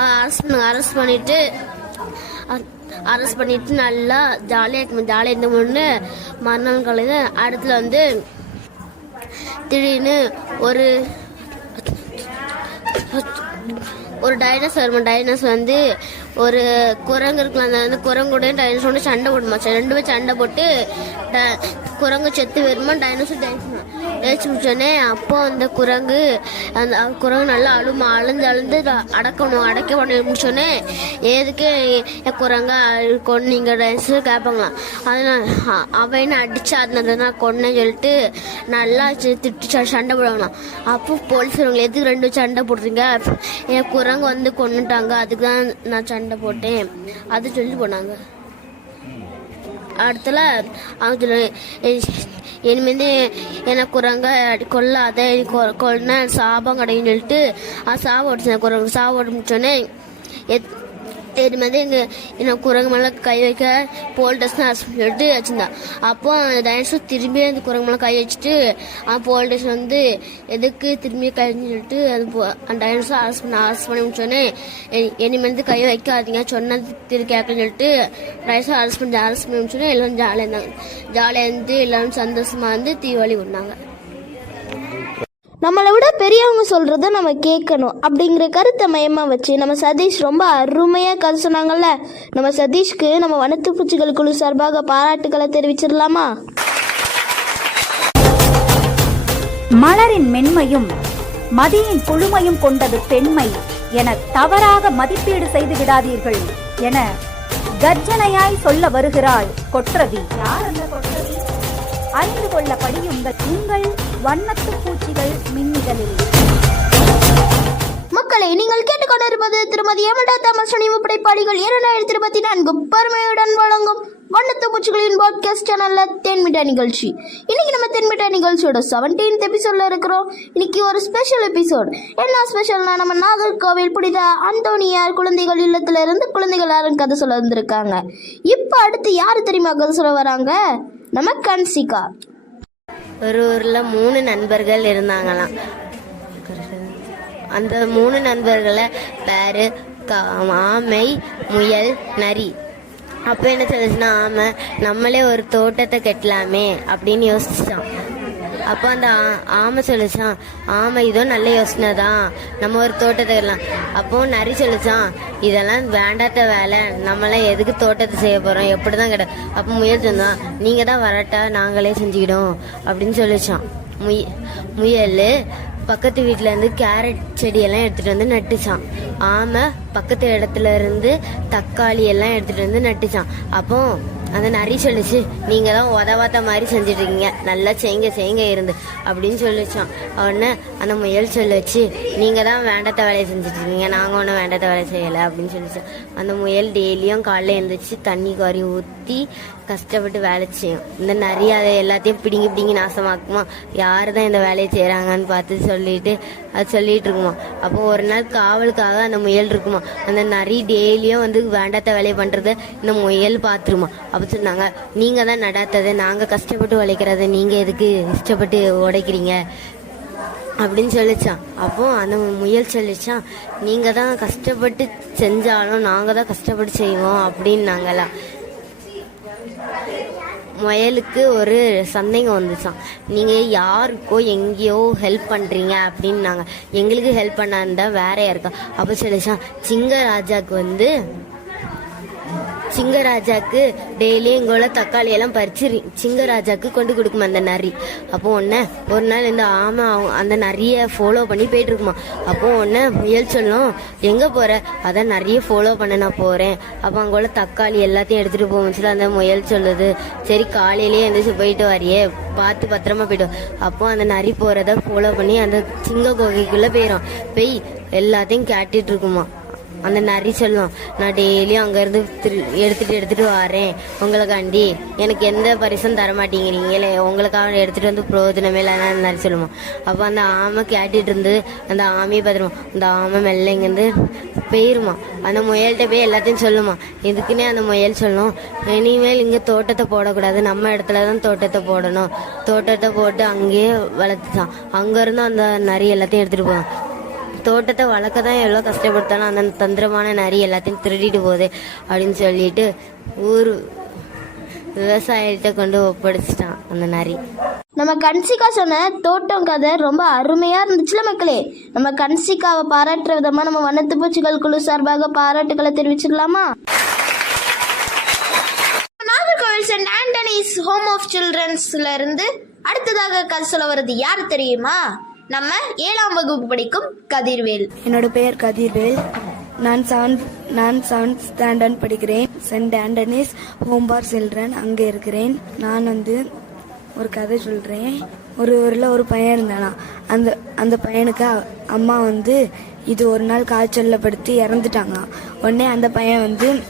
அரெஸ்ட் பண்ண அரெஸ்ட் பண்ணிட்டு அரெஸ்ட் பண்ணிட்டு நல்லா ஜாலியாக ஜாலியாக இருந்த முன்னு மறுநாள் காலையில் அடுத்துல வந்து திடீர்னு ஒரு ஒரு டைனோசர் டைனோசர் வந்து ஒரு குரங்கு இருக்கலாம் அந்த வந்து குரங்குடைய டைனோசரோட சண்டை போடுமா ரெண்டு பேரும் சண்டை போட்டு ட- குரங்கு செத்து வருமா டைனோசர் ஜெயிச்சுமா ஜெயிச்சு முடிச்சோடனே அப்போ அந்த குரங்கு அந்த குரங்கு நல்லா அழுமா அழுந்து அழுந்து அடக்கணும் அடைக்க பண்ணி முடிச்சோடனே எதுக்கு என் குரங்கா கொன்னீங்க டைனோசர் கேட்பாங்களாம் அதனால் அவன் என்ன அடிச்சு அதனால நான் கொன்னேன்னு சொல்லிட்டு நல்லா திட்டு ச- சண்டை போடுவாங்களாம். அப்போ போலீஸ் எதுக்கு ரெண்டு சண்டை போடுறீங்க? என் குரங்கு வந்து கொன்னுட்டாங்க அதுக்கு தான் நான் சண்டை போட்டேன். அது சொல்லி போனாங்க. அடுத்தல அவங்க சொல்லுவாங்க இனிமேந்து எனக்கு குரங்க அடி கொல்லாத நீ கொ- கொல்லுனா சாபம் கிடைக்குன்னு சொல்லிட்டு அது சாபம் ஓடிச்சு குரங்கு. சாபம் ஓடி எத் எத் இனிமேல் எங்கள் என்ன குரங்கு மேலே கை வைக்க போல் டெஸ்ட் சொல்லிட்டு வச்சுருந்தா. அப்போ அந்த டைனோசர் திரும்பி அந்த குரங்கு மேலே கை வச்சுட்டு அவன் போல் வந்து எதுக்கு திரும்பி கை சொல்லிட்டு அது அந்த டைனோசர் அரசு பண்ண அரசு பண்ணி முடிச்சோடனே இனிமேல் கை வைக்காதீங்க சொன்னது திரு கேட்கன்னு சொல்லிட்டு டைனோசர் அரசு பண்ணி அரசு பண்ணி முடிச்சோடனே எல்லாரும் ஜாலியாக இருந்தாங்க. ஜாலியாக இருந்து எல்லாரும் சந்தோஷமா இருந்து தீபாவளி கொண்டாங்க. நம்மளை விட பெரியவங்க சொல்கிறத நம்ம கேட்கணும் அப்படிங்கிற கருத்தை மையமாக வச்சு நம்ம சதீஷ் ரொம்ப அருமையாக கதை சொன்னாங்கல்ல? நம்ம சதீஷ்க்கு நம்ம வனத்து பூச்சிகள் குழு சார்பாக பாராட்டுக்களை தெரிவிச்சிடலாமா? மலரின் மென்மையும் மதியின் குழுமையும் கொண்டது பெண்மை என தவறாக மதிப்பீடு செய்து விடாதீர்கள் என கர்ஜனையாய் சொல்ல வருகிறாள் கொற்றவி. யார் அந்த கொற்றவி? அறிந்து கொள்ள படியுங்கள். உங்கள் வண்ணத்து பூச்சிகள் மின்னிதழில் மக்களை நீங்கள் கேட்டுக்கொண்டிருப்பது திருமதி எமல்டா தாமஸ் நினைவு படைப்பாளிகள் இரண்டாயிரத்தி இருபத்தி நான்கு பெருமையுடன் வழங்கும் வண்ணத்து பூச்சிகளின் பாட்காஸ்ட் சேனல்ல தென்மிட்டா நிகழ்ச்சி. இன்னைக்கு நம்ம தென்மிட்டா நிகழ்ச்சியோட செவன்டீன்த் எபிசோட்ல இருக்கிறோம். இன்னைக்கு ஒரு ஸ்பெஷல் எபிசோட் என்ன ஸ்பெஷல்னா நம்ம நாகர்கோவில் புனித அந்தோனியார் குழந்தைகள் இல்லத்துல இருந்து குழந்தைகள் யாரும் கதை சொல்ல வந்திருக்காங்க. இப்போ அடுத்து யார் தெரியுமா கதை சொல்ல வராங்க? நம்ம கன்சிகா. ஒரு ஊரில் மூணு நண்பர்கள் இருந்தாங்களாம். அந்த மூணு நண்பர்களை பேர் கா- ஆமை முயல் நரி. அப்போ என்ன சொல்லுச்சுன்னா ஆமை நம்மளே ஒரு தோட்டத்தை கட்டலாமே அப்படின்னு யோசிச்சான். அப்போ அந்த ஆ- ஆமை சொல்லுச்சான் ஆமை இதோ நல்ல யோசனை தான். நம்ம ஒரு தோட்டத்தை எல்லாம் அப்போ நரி சொல்லிச்சான் இதெல்லாம் வேண்டாத வேலை. நம்மளாம் எதுக்கு தோட்டத்தை செய்ய போகிறோம் எப்படி தான் கிட அப்போ முயல் சொன்னான் நீங்கள் தான் வரட்டா நாங்களே செஞ்சுக்கிடும் அப்படின்னு சொல்லிச்சான். முய முயல் பக்கத்து வீட்டில் இருந்து கேரட் செடியெல்லாம் எடுத்துகிட்டு வந்து நட்டுச்சான். ஆமை பக்கத்து இடத்துல இருந்து தக்காளி எல்லாம் எடுத்துகிட்டு வந்து நட்டுச்சான். அப்போ அந்த நரி சொல்லுச்சு நீங்கள் தான் உதவாத்த மாதிரி செஞ்சுட்டு இருக்கீங்க நல்லா செய்ங்க செய்ங்க இருந்து. அப்படின்னு சொல்லிச்சான் உடனே அந்த முயல் சொல்லிச்சு நீங்கள் தான் வேண்டாத வேலையை செஞ்சிட்ருக்கீங்க. நாங்கள் ஒன்றும் வேண்டாத வேலை செய்யலை. அப்படின்னு சொல்லிச்சான் அந்த முயல் டெய்லியும் காலைல எழுந்திரிச்சு தண்ணி காரி ஊற்றி கஷ்டப்பட்டு வேலை செய்யும். இந்த நிறைய அதை எல்லாத்தையும் பிடிங்கி பிடிங்கி நாசமாக்குமா? யார் தான் இந்த வேலையை செய்கிறாங்கன்னு பார்த்து சொல்லிட்டு அது சொல்லிட்டு இருக்குமா? அப்போ ஒரு நாள் காவலுக்காக அந்த முயல் இருக்குமா? அந்த நரி டெய்லியும் வந்து வேண்டாத வேலையை பண்ணுறத இந்த முயல் பார்த்துருமா? அப்போ சொன்னாங்க நீங்கள் தான் நடாத்தது நாங்கள் கஷ்டப்பட்டு உழைக்கிறத நீங்கள் எதுக்கு இஷ்டப்பட்டு உடைக்கிறீங்க? அப்படின்னு சொல்லிச்சான். அப்போ அந்த முயல் சொல்லிச்சான் நீங்கள் தான் கஷ்டப்பட்டு செஞ்சாலும் நாங்கள் தான் கஷ்டப்பட்டு செய்வோம் அப்படின்னாங்களாம் முயலுக்கு ஒரு சந்தேகம் வந்துச்சான் நீங்கள் யாருக்கோ எங்கேயோ ஹெல்ப் பண்ணுறீங்க அப்படின்னாங்க. எங்களுக்கு ஹெல்ப் பண்ணாருந்தா வேற யாருக்கா? அப்போ சொல்லிச்சான் சிங்கராஜாக்கு வந்து சிங்கராஜாக்கு டெய்லியும் இங்கே தக்காளி எல்லாம் பறிச்சு சிங்கராஜாக்கு கொண்டு கொடுக்குமா அந்த நரி. அப்போ ஒன்று ஒரு நாள் இந்த ஆமை அந்த நரியை ஃபாலோ பண்ணி போயிட்டு இருக்குமா அப்போ ஒன்று முயல் சொல்லும் எங்கே போகிற அதான் நிறைய ஃபாலோ பண்ண நான் போகிறேன் அப்போ அங்கோட தக்காளி எல்லாத்தையும் எடுத்துகிட்டு போகும் சொல்லி அந்த முயல் சொல்லுது. சரி காலையிலேயே எந்திரிச்சு போயிட்டு வரையே. பார்த்து பத்திரமா போயிட்டு அப்போ அந்த நரி போகிறத ஃபாலோ பண்ணி அந்த சிங்க குகைக்குள்ளே போயிடும் போய் எல்லாத்தையும் கேட்டுட்டு இருக்குமா. அந்த நரி சொல்லும் நான் டெய்லியும் அங்கேருந்து திரு எடுத்துட்டு எடுத்துட்டு வரேன். உங்களுக்காண்டி எனக்கு எந்த பரிசும் தர மாட்டேங்கிறீங்களே உங்களுக்காக எடுத்துட்டு வந்து பிரோஜனமே இல்லைன்னா அந்த நரி சொல்லுவோம் அப்போ அந்த ஆமை கேட்டுட்டு இருந்து அந்த ஆமையை பார்த்துருவோம் அந்த ஆமை மெல்ல இங்கேருந்து போயிருமா. அந்த முயல்கிட்ட போய் எல்லாத்தையும் சொல்லுமா. இதுக்குன்னே அந்த முயல் சொல்லும். இனிமேல் இங்கே தோட்டத்தை போடக்கூடாது. நம்ம இடத்துல தான் தோட்டத்தை போடணும். தோட்டத்தை போட்டு அங்கேயே வளர்த்துதான். அங்கேருந்து அந்த நரி எல்லாத்தையும் எடுத்துகிட்டு போவோம் தோட்டத்தை வளர்க்க தான் எவ்வளோ கஷ்டப்படுத்தாலும் அந்த தந்திரமான நரி எல்லாத்தையும் திருடிட்டு போகுது அப்படின்னு சொல்லிட்டு ஊர் விவசாயிகிட்ட கொண்டு ஒப்படைச்சிட்டான் அந்த நரி. நம்ம கன்சிகா சொன்ன தோட்டம் கதை ரொம்ப அருமையா இருந்துச்சுல மக்களே. நம்ம கன்சிகாவை பாராட்டுற விதமா நம்ம வண்ணத்து பூச்சிகள் குழு சார்பாக பாராட்டுகளை தெரிவிச்சிடலாமா? Nagercoil saint Antony's home of சில்ட்ரன்ஸ்ல இருந்து அடுத்ததாக கதை சொல்ல வர்றது யார் தெரியுமா? நம்ம ஏழாம் வகுப்பு படிக்கும் கதிர்வேல். என்னோட பெயர் கதிர்வேல். நான் செவன்த் நான் செவன்த் ஸ்டாண்டர்ட் படிக்கிறேன். Saint Antony's home for children அங்கே இருக்கிறேன். நான் வந்து ஒரு கதை சொல்கிறேன் ஒரு ஊரில் ஒரு பையன் இருந்தானா? அந்த அந்த பையனுக்கு அம்மா வந்து இது ஒரு நாள் காய்ச்சலில் படுத்து இறந்துட்டாங்க. உடனே அந்த பையன் வந்து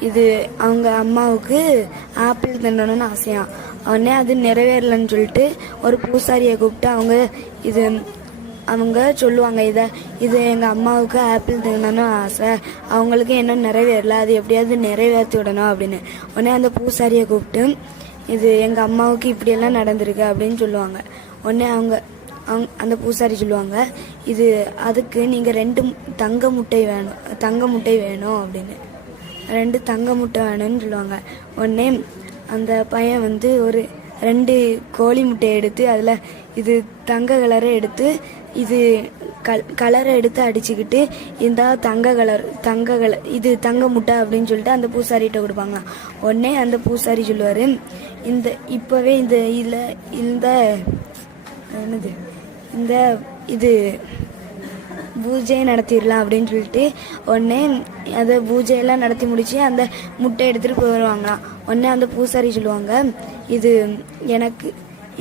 இது அவங்க அம்மாவுக்கு ஆப்பிள் தின்னணும்னு ஆசையாம். உடனே அது நிறைவேறலன்னு சொல்லிட்டு ஒரு பூசாரியை கூப்பிட்டு அவங்க இது அவங்க சொல்லுவாங்க இதை இது எங்கள் அம்மாவுக்கு ஆப்பிள் தின்னணும்னு ஆசை. அவங்களுக்கு இன்னும் நிறைவேறல. அது எப்படியாவது நிறைவேற்றி விடணும் அப்படின்னு. உடனே அந்த பூசாரியை கூப்பிட்டு இது எங்கள் அம்மாவுக்கு இப்படியெல்லாம் நடந்திருக்கு அப்படின்னு சொல்லுவாங்க. உடனே அவங்க அவங்க அந்த பூசாரி சொல்லுவாங்க இது அதுக்கு நீங்கள் ரெண்டு தங்க முட்டை வேணும் தங்க முட்டை வேணும் அப்படின்னு. ரெண்டு தங்க முட்டை வேணும்னு சொல்லுவாங்க. உடனே அந்த பையன் வந்து ஒரு ரெண்டு கோழி முட்டையை எடுத்து அதில் இது தங்க கலரை எடுத்து இது கல் கலரை எடுத்து அடிச்சுக்கிட்டு இந்தா தங்க கலர் தங்க கலர் இது தங்க முட்டை அப்படின்னு சொல்லிட்டு அந்த பூசாரிகிட்ட கொடுப்பாங்களாம் உடனே அந்த பூசாரி சொல்லுவார் இந்த இப்போவே இந்த இதில் இந்த என்னது இந்த இது பூஜை நடத்திடலாம் அப்படின்னு சொல்லிட்டு உடனே அதை பூஜையெல்லாம் நடத்தி முடிச்சு அந்த முட்டை எடுத்துகிட்டு போயிடுவாங்களாம் உடனே அந்த பூசாரி சொல்லுவாங்க இது எனக்கு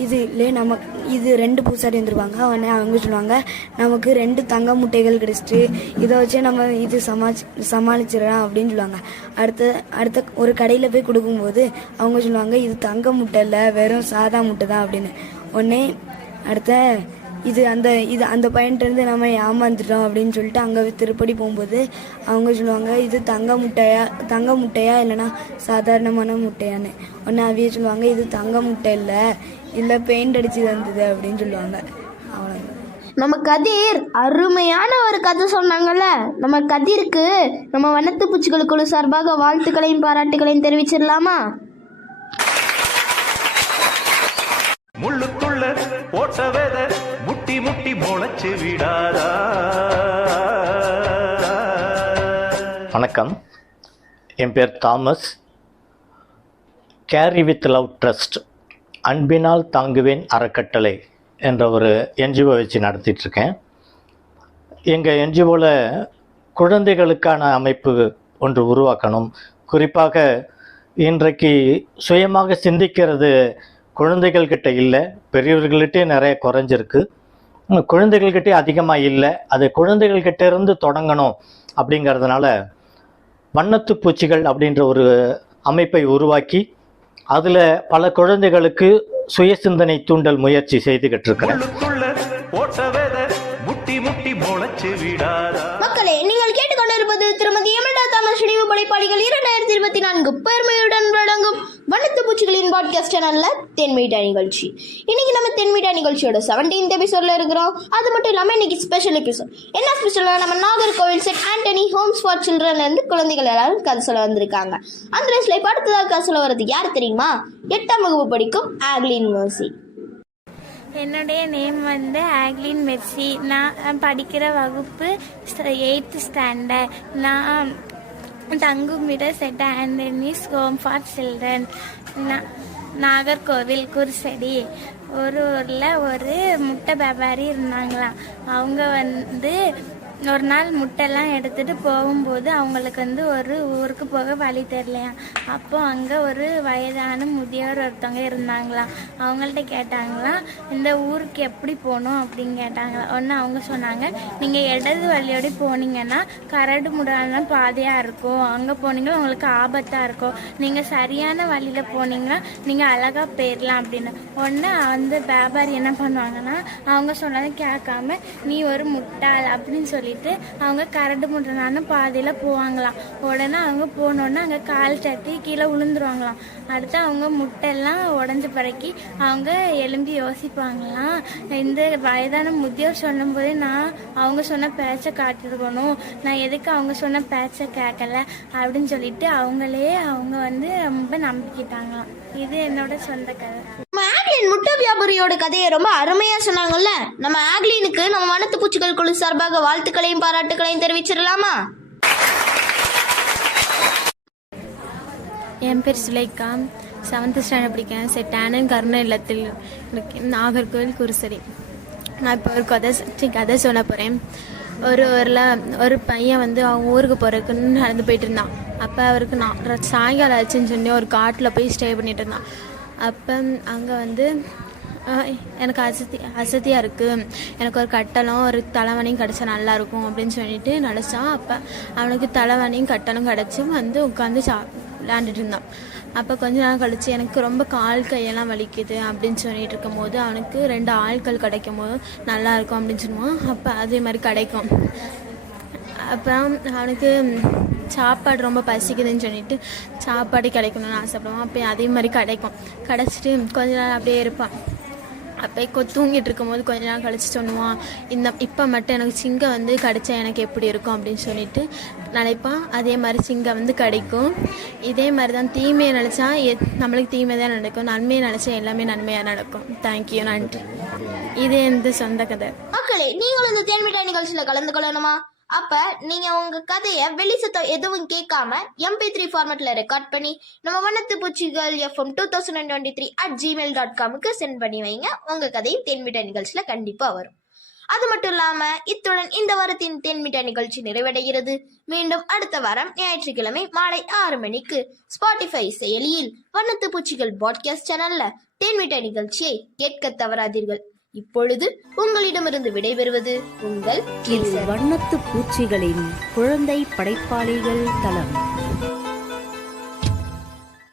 இது இல்லை நமக்கு இது ரெண்டு பூசாரி வந்துருவாங்க. உடனே அவங்க சொல்லுவாங்க நமக்கு ரெண்டு தங்க முட்டைகள் கிடைச்சிட்டு இதை வச்சு நம்ம இது சமாளி சமாளிச்சிடலாம் அப்படின்னு சொல்லுவாங்க. அடுத்த அடுத்த ஒரு கடையில் போய் கொடுக்கும்போது அவங்க சொல்லுவாங்க இது தங்க முட்டை இல்லை வெறும் சாதா முட்டை தான் அப்படின்னு. உடனே அடுத்த இது அந்த இது அந்த பையன்கிட்டருந்து நம்ம ஏமாந்துட்டோம் அப்படின்னு சொல்லிட்டு அங்கே திருப்படி போகும்போது அவங்க சொல்லுவாங்க இது தங்க முட்டையா தங்க முட்டையா இல்லைன்னா சாதாரணமான முட்டையான்னு. உடனே அவிய சொல்லுவாங்க இது தங்க முட்டை இல்லை இல்லை பெயிண்ட் அடிச்சு தந்தது அப்படின்னு சொல்லுவாங்க. அவ்வளோதான் நம்ம கதிர் அருமையான ஒரு கதை சொன்னாங்கல்ல? நம்ம கதிருக்கு நம்ம வண்ணத்து பூச்சிகள் குழு சார்பாக வாழ்த்துக்களையும் பாராட்டுகளையும் தெரிவிச்சிடலாமா? முள்ளுக்குள்ள போட்ட வித முட்டி முட்டி முளைச்சு விடாதா. வணக்கம். என் பேர் Thomas. Carry with love trust அன்பினால் தாங்குவேன் அறக்கட்டளை என்ற ஒரு என்ஜிஓ வச்சு நடத்திட்டு இருக்கேன் எங்கள் என்ஜிஓவில் குழந்தைகளுக்கான அமைப்பு ஒன்று உருவாக்கணும். குறிப்பாக இன்றைக்கு சுயமாக சிந்திக்கிறது குழந்தைகள் கிட்ட இல்லை பெரியவர்கள்கிட்டே நிறைய குறைஞ்சிருக்கு. குழந்தைகள்கிட்டே அதிகமாக இல்லை அது குழந்தைகள்கிட்ட இருந்து தொடங்கணும் அப்படிங்கிறதுனால வண்ணத்து பூச்சிகள் அப்படின்ற ஒரு அமைப்பை உருவாக்கி அதில் பல குழந்தைகளுக்கு சுய சிந்தனை தூண்டல் முயற்சி செய்துகிட்டு இருக்கிறேன். மக்களே நீங்கள் தாமஸ் இரண்டாயிரத்தி இருபத்தி நான்கு பெருமையுடன் வழங்கும் வனத்து பூச்சிகளின் பாட்காஸ்ட் சேனல்ல தென்மீட்டா நிகழ்ச்சி. இன்னைக்கு நம்ம தென்மீட்டா நிகழ்ச்சியோட செவன்டீன்த் எபிசோட்ல இருக்கிறோம். அது மட்டும் இல்லாம இன்னைக்கு ஸ்பெஷல் எபிசோட் என்ன ஸ்பெஷல்னா நம்ம Nagercoil saint Antony homes for சில்ட்ரன்ல இருந்து குழந்தைகள் எல்லாரும் கதை சொல்ல வந்திருக்காங்க. அந்த ரேஸ்ல இப்ப அடுத்ததாக கதை சொல்ல வர்றது யார் தெரியுமா? எட்டாம் வகுப்பு படிக்கும் ஆக்லின் மோசி. என்னுடைய நேம் வந்து ஆக்லின் மெர்சி. நான் படிக்கிற வகுப்பு எயித்து ஸ்டாண்டர்ட் நான் தங்குமிட saint Antony's home for children Nagercoil Kurusadi. ஒரு ஊரில் ஒரு முட்டை வியாபாரி இருந்தாங்களாம். அவங்க வந்து ஒரு நாள் முட்டைலாம் எடுத்துட்டு போகும்போது அவங்களுக்கு வந்து ஒரு ஊருக்கு போக வழி தெரியலையா? அப்போ அங்கே ஒரு வயதான முதியவர் ஒருத்தவங்க இருந்தாங்களாம். அவங்கள்ட்ட கேட்டாங்களாம் இந்த ஊருக்கு எப்படி போகணும்? அப்படின்னு கேட்டாங்களாம். ஒன்று அவங்க சொன்னாங்க நீங்கள் இடது வழியோடி போனீங்கன்னா கரடு முடான பாதையாக இருக்கும். அங்கே போனீங்கன்னா உங்களுக்கு ஆபத்தாக இருக்கும். நீங்கள் சரியான வழியில் போனீங்கன்னா நீங்கள் அழகாக போயிடலாம் அப்படின்னு. ஒன்று வந்து வியாபாரி என்ன பண்ணுவாங்கன்னா அவங்க சொன்னதை கேட்காம நீ ஒரு முட்டாள் அப்படின்னு சொல்லி போயிட்டு அவங்க கரடு முட்டனான பாதையில் போவாங்களாம். உடனே அவங்க போனோடனே அங்கே கால் தட்டி கீழே விழுந்துருவாங்களாம். அடுத்து அவங்க முட்டையெல்லாம் உடஞ்ச பிறக்கி அவங்க எழும்பி யோசிப்பாங்களாம். இந்த வயதான முதியோர் சொல்லும்போது நான் அவங்க சொன்ன பேச்சை காட்டிருக்கணும். நான் எதுக்கு அவங்க சொன்ன பேச்சை கேட்கல அப்படின்னு சொல்லிட்டு அவங்களே அவங்க வந்து ரொம்ப நம்பிக்கிட்டாங்களாம். இது என்னோட சொந்த கதை. ஆக்லின் முட்டை வியாபாரியோட கதையை ரொம்ப அருமையா சொன்னாங்கல்ல? நம்ம ஆக்லினுக்கு நம்ம வனத்து பூச்சிகள் குழு சார்பாக வாழ்த்துக்களையும் பாராட்டுகளையும் தெரிவிச்சிடலாமா? என் பேர் சுலைக்கா செவன்த் ஸ்டாண்டர்ட் படிக்கிறேன். செட்டானன் கருண இல்லத்தில் இருக்கேன் நாகர்கோவில் குருசரி நான் இப்போ ஒரு கதை கதை சொல்ல போகிறேன் ஒரு ஊரில் ஒரு பையன் வந்து அவங்க ஊருக்கு போகிறதுக்குன்னு நடந்து போயிட்டு இருந்தான். அப்போ அவருக்கு நான் சாயங்காலம் ஆச்சுன்னு சொல்லி ஒரு காட்டில் போய் ஸ்டே பண்ணிட்டு இருந்தான். அப்போ அங்கே வந்து எனக்கு அசதி அசதியாக இருக்குது எனக்கு ஒரு கட்டலும் ஒரு தலைவனையும் கிடச்சா நல்லாயிருக்கும் அப்படின்னு சொல்லிட்டு நினச்சான் அப்போ அவனுக்கு தலைவனையும் கட்டலும் கிடச்சும் வந்து உட்காந்து சா விளாண்டுட்டு இருந்தான். அப்போ கொஞ்ச நாள் கழித்து எனக்கு ரொம்ப கால் கையெல்லாம் வலிக்குது அப்படின்னு சொல்லிட்டு இருக்கும்போது அவனுக்கு ரெண்டு ஆட்கள் கிடைக்கும் போது நல்லா இருக்கும் அப்படின்னு சொல்லுவான். அப்போ அதே மாதிரி கிடைக்கும். அப்புறம் அவனுக்கு சாப்பாடு ரொம்ப பசிக்குதுன்னு சொல்லிட்டு சாப்பாடு கிடைக்கணும்னு ஆசைப்படுவான். அப்போ அதே மாதிரி கிடைக்கும். கிடச்சிட்டு கொஞ்ச நாள் அப்படியே இருப்பான். அப்போ கொ தூங்கிட்டு இருக்கும்போது கொஞ்ச நாள் கழிச்சு சொல்லுவான் இந்த இப்போ மட்டும் எனக்கு சிங்கம் வந்து கிடைச்சா எனக்கு எப்படி இருக்கும் அப்படின்னு சொல்லிட்டு நினைப்பான். அதே மாதிரி சிங்கம் வந்து கிடைக்கும். இதே மாதிரி தான் தீமையை நினச்சா நம்மளுக்கு தீமை தான் நடக்கும். நன்மையை நினச்சா எல்லாமே நன்மையாக நடக்கும். தேங்க்யூ நன்றி. இது எந்த சொந்த கதை? மக்களே நீங்களும் இந்த தேன்மிட்டாய் நிகழ்ச்சியில் கலந்து கொள்ளணுமா? அப்ப நீங்க உங்க கதைய வெளி சத்தம் எதுவும் கேட்காம எம்பி த்ரீ ஃபார்மேட்ல ரெக்கார்ட் பண்ணி நம்ம வண்ணத்து பூச்சிகள் FM two thousand twenty three at Gmail dot காமுக்கு send பண்ணி வைங்க. உங்க கதையும் தேன்மிட்டாய் நிகழ்ச்சியில கண்டிப்பா வரும். அது மட்டும் இல்லாம இத்துடன் இந்த வாரத்தின் தென்மிட்டா நிகழ்ச்சி நிறைவடைகிறது. மீண்டும் அடுத்த வாரம் ஞாயிற்றுக்கிழமை மாலை ஆறு மணிக்கு ஸ்பாட்டிஃபை செயலியில் வண்ணத்து பூச்சிகள் பாட்காஸ்ட் சேனல்ல தேன்மிட்டா நிகழ்ச்சியை கேட்க தவறாதீர்கள். இப்பொழுது உங்களிடமிருந்து விடைபெறுவது உங்கள் வண்ணத்து பூச்சிகளின் குழந்தை படைப்பாளிகள் தளம்.